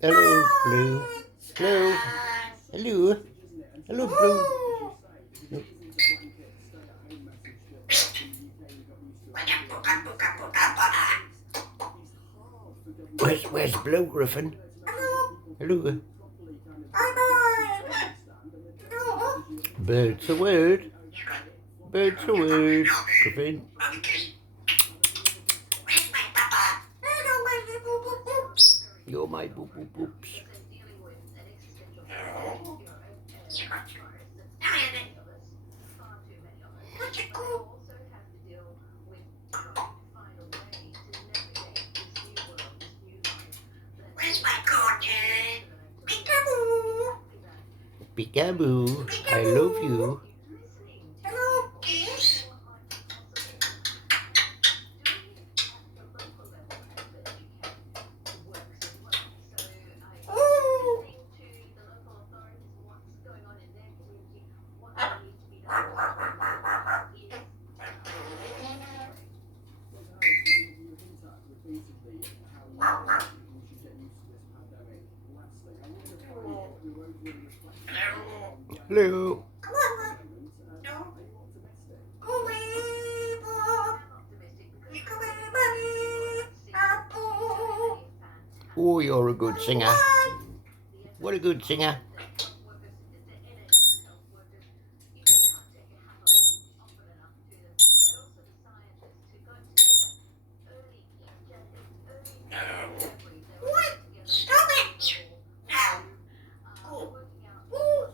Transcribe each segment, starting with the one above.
Hello, Blue. Blue. Hello. Hello, Blue. No. Where's Blue, Griffin? Hello. Bird's a word. Bird's a word, Griffin. You're my boop boop boops. Where's my corner? Peekaboo. Peekaboo. I love you. Hello, kiss. Ooh. Hello. Come on, no. Come on, come on, mommy. Apple. Oh, you're a good singer. What a good singer. What? Stop it. Now. Go. Ooh.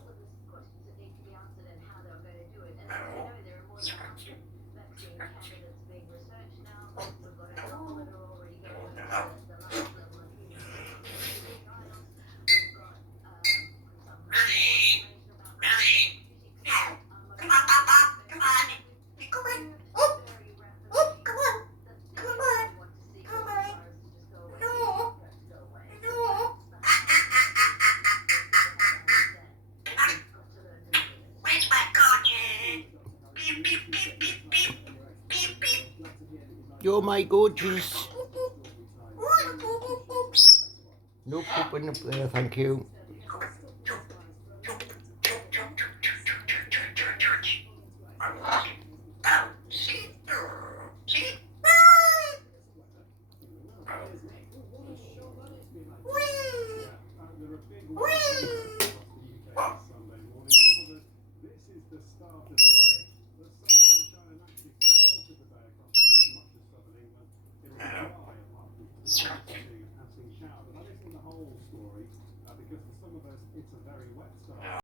Come on, Papa. Come on. Come on. Oh, oh, come on. Come on. Come on. No. No. Where's my corner? Beep, beep, beep, beep, beep. Beep, beep. You're my gorgeous. Oops. No pooping up there, thank you.